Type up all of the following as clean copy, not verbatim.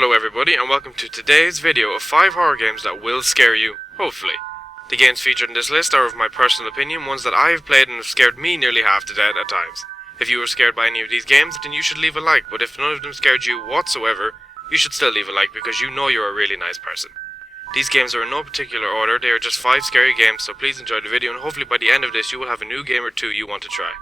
Hello everybody, and welcome to today's video of 5 horror games that will scare you, hopefully. The games featured in this list are of my personal opinion, ones that I have played and have scared me nearly half to death at times. If you were scared by any of these games, then you should leave a like, but if none of them scared you whatsoever, you should still leave a like because you know you're a really nice person. These games are in no particular order, they are just 5 scary games, so please enjoy the video and hopefully by the end of this you will have a new game or two you want to try.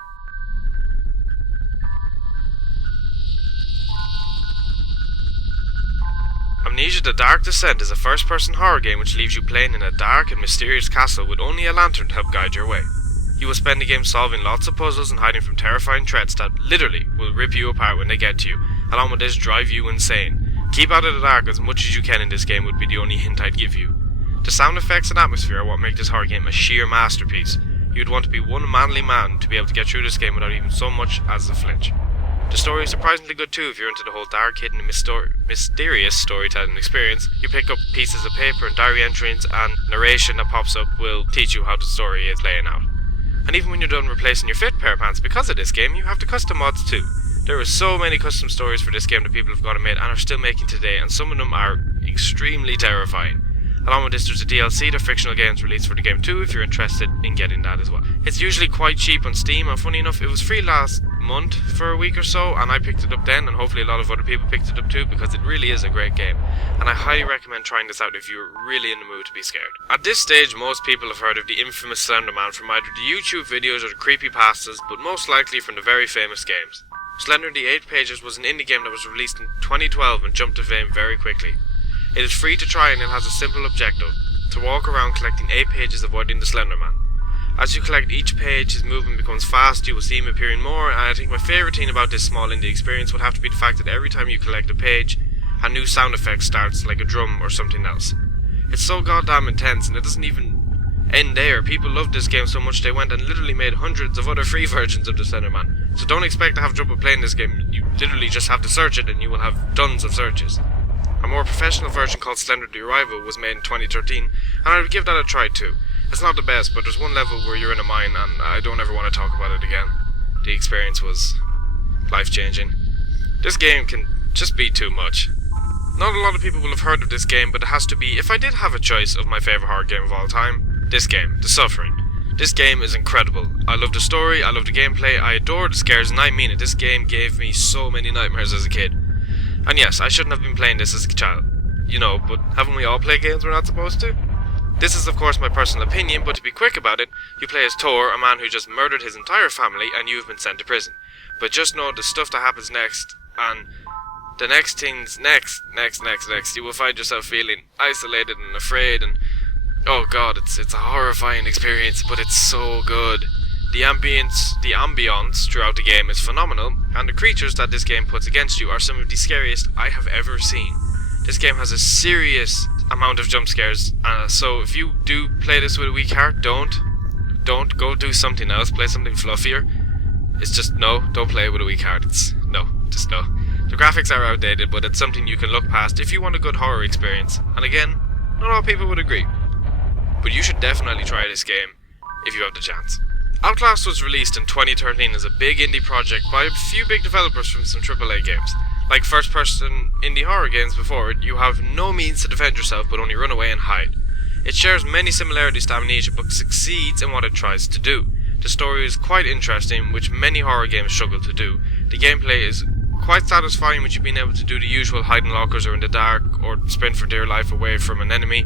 Amnesia: The Dark Descent is a first-person horror game which leaves you playing in a dark and mysterious castle with only a lantern to help guide your way. You will spend the game solving lots of puzzles and hiding from terrifying threats that literally will rip you apart when they get to you, along with this drive you insane. Keep out of the dark as much as you can in this game would be the only hint I'd give you. The sound effects and atmosphere are what make this horror game a sheer masterpiece. You'd want to be one manly man to be able to get through this game without even so much as a flinch. The story is surprisingly good too if you're into the whole dark, hidden, mysterious storytelling experience. You pick up pieces of paper and diary entries, and narration that pops up will teach you how the story is laying out. And even when you're done replacing your fit pair of pants because of this game, you have the custom mods too. There are so many custom stories for this game that people have gone and made and are still making today, and some of them are extremely terrifying. Along with this, there's a DLC, the fictional games released for the game too, if you're interested in getting that as well. It's usually quite cheap on Steam, and funny enough, it was free last month for a week or so, and I picked it up then, and hopefully a lot of other people picked it up too, because it really is a great game, and I highly recommend trying this out if you're really in the mood to be scared. At this stage, most people have heard of the infamous Slender Man from either the YouTube videos or the creepypastas, but most likely from the very famous games. Slender: The 8 Pages was an indie game that was released in 2012 and jumped to fame very quickly. It is free to try and it has a simple objective: to walk around collecting 8 pages avoiding the Slender Man. As you collect each page, his movement becomes fast, you will see him appearing more, and I think my favourite thing about this small indie experience would have to be the fact that every time you collect a page, a new sound effect starts, like a drum or something else. It's so goddamn intense, and it doesn't even end there. People loved this game so much they went and literally made hundreds of other free versions of the Slender Man. So don't expect to have trouble playing this game, you literally just have to search it and you will have tons of searches. A more professional version called Slender: The Arrival was made in 2013, and I would give that a try too. It's not the best, but there's one level where you're in a mine and I don't ever want to talk about it again. The experience was life-changing. This game can just be too much. Not a lot of people will have heard of this game, but it has to be, if I did have a choice of my favourite horror game of all time, this game, The Suffering. This game is incredible. I love the story, I love the gameplay, I adore the scares, and I mean it, this game gave me so many nightmares as a kid. And yes, I shouldn't have been playing this as a child. You know, but haven't we all played games we're not supposed to? This is of course my personal opinion, but to be quick about it, you play as Tor, a man who just murdered his entire family, and you've been sent to prison. But just know the stuff that happens next, and the next things next, you will find yourself feeling isolated and afraid, and oh god, it's a horrifying experience, but it's so good. The ambience throughout the game is phenomenal, and the creatures that this game puts against you are some of the scariest I have ever seen. This game has a serious amount of jump scares, so if you do play this with a weak heart, don't go do something else, play something fluffier. It's just no, don't play with a weak heart, just no. The graphics are outdated, but it's something you can look past if you want a good horror experience, and again, not all people would agree. But you should definitely try this game, if you have the chance. Outlast was released in 2013 as a big indie project by a few big developers from some AAA games. Like first-person indie horror games before it, you have no means to defend yourself but only run away and hide. It shares many similarities to Amnesia but succeeds in what it tries to do. The story is quite interesting, which many horror games struggle to do. The gameplay is quite satisfying with you being able to do the usual hide and lockers or in the dark, or sprint for dear life away from an enemy.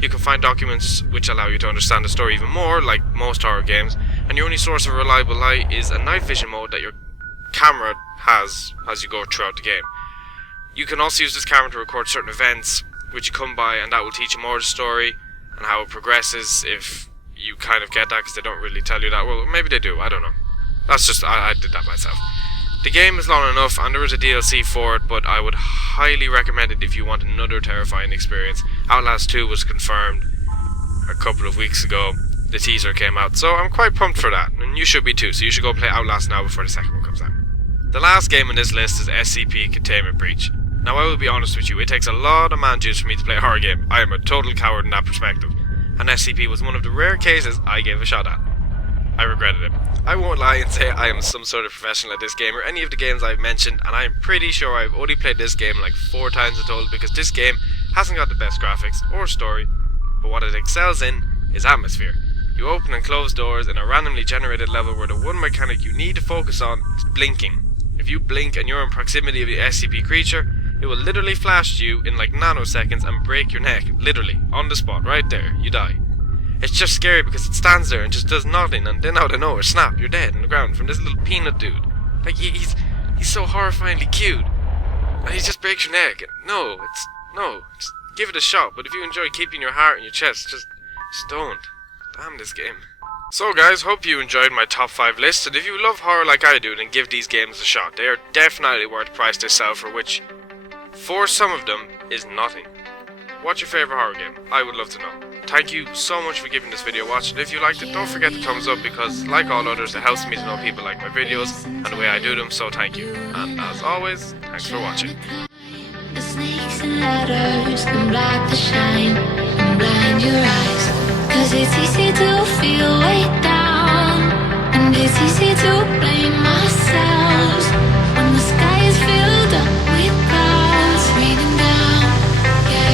You can find documents which allow you to understand the story even more, like most horror games, and your only source of reliable light is a night vision mode that your camera has as you go throughout the game. You can also use this camera to record certain events which you come by, and that will teach you more of the story and how it progresses if you kind of get that, because they don't really tell you that. Well, maybe they do, I don't know. That's just, I did that myself. The game is long enough and there is a DLC for it, but I would highly recommend it if you want another terrifying experience. Outlast 2 was confirmed a couple of weeks ago. The teaser came out, so I'm quite pumped for that, and you should be too, so you should go play Outlast now before the second one comes out. The last game on this list is SCP Containment Breach. Now I will be honest with you, it takes a lot of man juice for me to play a horror game. I am a total coward in that perspective, and SCP was one of the rare cases I gave a shot at. I regretted it. I won't lie and say I am some sort of professional at this game or any of the games I've mentioned, and I am pretty sure I've only played this game like 4 times in total because this game hasn't got the best graphics or story, but what it excels in is atmosphere. You open and close doors in a randomly generated level where the one mechanic you need to focus on is blinking. If you blink and you're in proximity of the SCP creature, it will literally flash to you in like nanoseconds and break your neck, literally, on the spot, right there, you die. It's just scary because it stands there and just does nothing, and then out of nowhere, snap, you're dead on the ground from this little peanut dude. Like, he's so horrifyingly cute, and he just breaks your neck. No, just give it a shot, but if you enjoy keeping your heart in your chest, just don't. Damn this game. So guys, hope you enjoyed my top 5 list, and if you love horror like I do, then give these games a shot. They are definitely worth the price they sell for, which, for some of them, is nothing. What's your favourite horror game? I would love to know. Thank you so much for giving this video a watch, and if you liked it, don't forget to thumbs up because, like all others, it helps me to know people like my videos and the way I do them, so thank you. And as always, thanks for watching. The snakes and ladders can block the shine and blind your eyes, 'cause it's easy to feel weighed down, and it's easy to blame